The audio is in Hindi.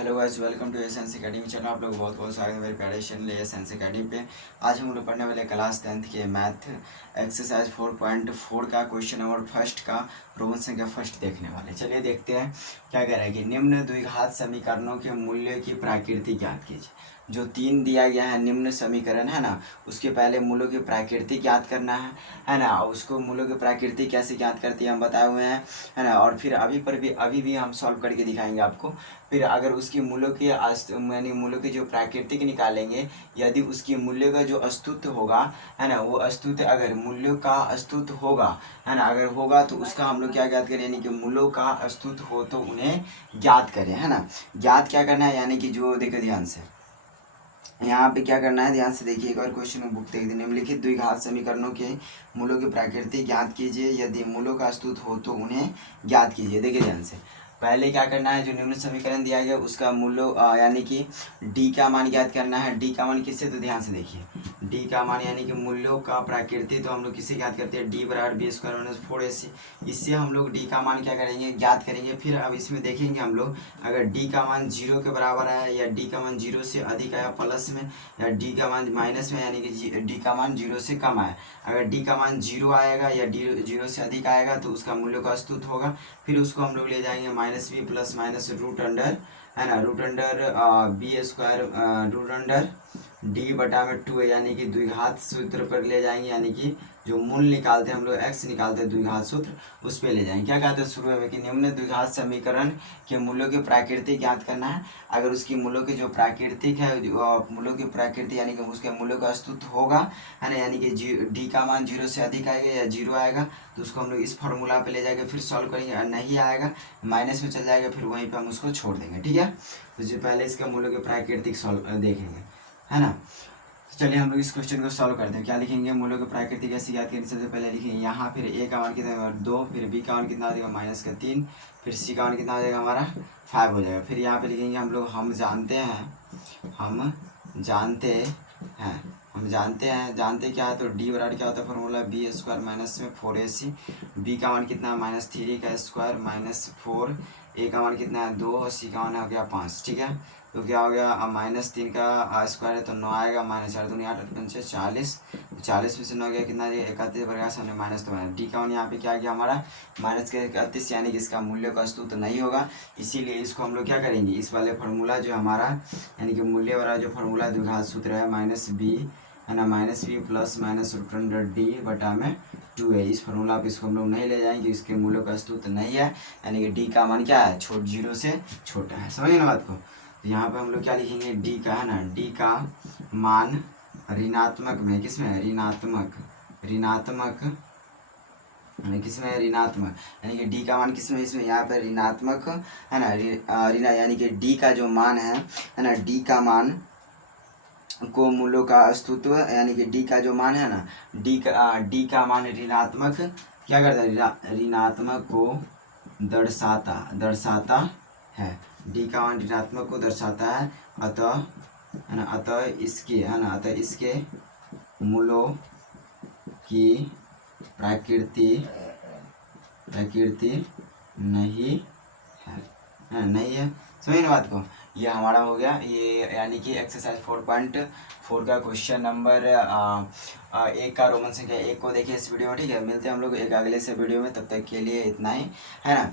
Hello guys, welcome to Essence Academy channel. आप लोग बहुत बहुत स्वागत है मेरे प्यारे चैनल एसेंस एकेडमी पे। आज हम लोग पढ़ने वाले क्लास 10th के मैथ एक्सरसाइज 4.4 का क्वेश्चन नंबर फर्स्ट का रोमन संख्या फर्स्ट देखने वाले। चलिए देखते हैं क्या कह रहा है कि निम्न द्विघात समीकरणों के मूल्य की प्रकृति ज्ञात कीजिए। जो 3 दिया गया है निम्न समीकरण है ना, उसके पहले मूलों की प्रकृति ज्ञात करना है ना। और उसको मूलों की प्रकृति कैसे ज्ञात करती है हम बताए हुए हैं, है ना। और फिर अभी भी हम सॉल्व करके दिखाएंगे आपको। फिर अगर उसकी मूल्यों की यानी मूल्यों की जो प्राकृतिक निकालेंगे, यदि उसकी मूल्य का जो अस्तित्व होगा, है ना, वो अस्तित्व अगर मूल्यों का अस्तित्व होगा, है ना, अगर होगा तो उसका हम लोग क्या ज्ञात करें, यानी कि मूल्यों का अस्तित्व हो तो उन्हें ज्ञात करें, है ना। ज्ञात क्या करना है, यानी कि जो देखो ध्यान से यहाँ पे क्या करना है, ध्यान से देखिए एक बार क्वेश्चन में बुक देख दीजिए। निम्नलिखित द्विघात समीकरणों के मूलों की प्रकृति ज्ञात कीजिए, यदि मूलों का अस्तित्व हो तो उन्हें ज्ञात कीजिए। देखिए ध्यान से पहले क्या करना है, जो निम्न समीकरण दिया गया उसका मूल्य यानी कि डी का मान ज्ञात करना है। डी का मान किससे, तो ध्यान से देखिए डी का मान यानी कि मूल्यों का प्रकृति तो हम लोग किससे ज्ञात करते हैं, डी बराबर बी स्क्वायर माइनस 4ac। इससे हम लोग डी का मान क्या करेंगे, ज्ञात करेंगे। फिर अब इसमें देखेंगे हम लोग अगर डी का मान 0 के बराबर आया या डी का मान 0 से अधिक आया प्लस में, या डी का मान माइनस में यानी कि डी का मान 0 से कम आया। अगर डी का मान 0 आएगा या डी 0 से अधिक आएगा तो उसका मूल्य का अस्तित्व होगा। फिर उसको हम लोग ले जाएंगे minus B plus minus root under, है ना, root under B square root under D बटा में 2 यानी कि द्विघात सूत्र पर ले जाएंगे, यानी कि जो मूल निकालते हैं हम लोग एक्स निकालते हैं द्विघात सूत्र उस पर ले जाएंगे। क्या कहते हैं शुरू में कि निम्न द्विघात समीकरण के मूल्यों की प्रकृति ज्ञात करना है। अगर उसकी मूल्यों की जो प्राकृतिक है, मूल्यों की प्रकृति यानी कि उसके मूल्यों का अस्तित्व होगा, है ना, यानी कि डी का मान 0 से अधिक आएगा या 0 आएगा तो उसको हम लोग इस फार्मूला पे ले जाएंगे, फिर सॉल्व करेंगे। और नहीं आएगा माइनस में चल जाएगा, फिर वहीं पे हम उसको छोड़ देंगे। ठीक है, तो जो पहले इसका मूल्यों के प्राकृतिक सॉल्व देखेंगे, है ना। चलिए हम लोग इस क्वेश्चन को सॉल्व करते हैं। क्या लिखेंगे, मूल्यों की प्रकृति कैसे ज्ञात करेंगे। सबसे पहले लिखेंगे यहाँ फिर ए का मान कितना होगा 2, फिर बी का मान कितना हो जाएगा माइनस का 3, फिर सी का मान कितना हो जाएगा हमारा 5 हो जाएगा। फिर यहाँ पे लिखेंगे हम लोग हम जानते हैं जानते क्या है, तो डी बराबर क्या होता है फॉर्मूला बी स्क्वायर माइनस में 4ac। बी का मान कितना है माइनस 3 का स्क्वायर माइनस 4, ए का मान कितना है 2 और सी का मान हो गया 5। ठीक है, तो क्या हो गया -3 का स्क्वायर है तो 9 आएगा, माइनस 4 दूनी 8 पंचे 40, 40 में से 9 गया कितना, 31 बढ़ेगा, सामने माइनस तो माइनस। डी का मान यहाँ पे क्या गया हमारा माइनस के 31, यानी कि इसका मूल्य का अस्तित्व नहीं होगा। इसीलिए इसको हम लोग क्या करेंगे, इस वाले फार्मूला जो हमारा यानी कि मूल्य वाला जो फार्मूला द्विघात सूत्र है माइनस बी, है ना, minus B plus minus root under D बटा में 2 है। इस फार्मूला पे इसको हम लोग नहीं ले जाएंगे, इसके मूल्यों का अस्तित्व नहीं है, यानी कि डी का मान क्या है 0 से छोटा है। समझिए ना बात को। तो यहाँ पे हम लोग क्या लिखेंगे, डी का, है ना, डी का मान ऋणात्मक में, किसमें ऋणात्मक किसमें ऋणात्मक, यानी कि डी का मान किसमें, इसमें यहाँ पे ऋणात्मक, है ना, ऋणा यानी कि डी का जो मान है ना, डी का मान को मूल्यों का अस्तित्व, यानी कि डी का जो मान है ना, डी का मान ऋणात्मक क्या करता है, ऋणात्मक को दर्शाता है। डी का मान ऋणात्मक को दर्शाता है, अतः, है ना, अतः इसके मूलों की प्रकृति नहीं है, नहीं है। समझिए ना बात को। ये हमारा हो गया ये, यानी कि एक्सरसाइज 4.4 का क्वेश्चन नंबर 1 का रोमन संख्या 1 को देखिए इस वीडियो में। ठीक है, मिलते हैं हम लोग एक अगले से वीडियो में, तब तक के लिए इतना ही, है ना।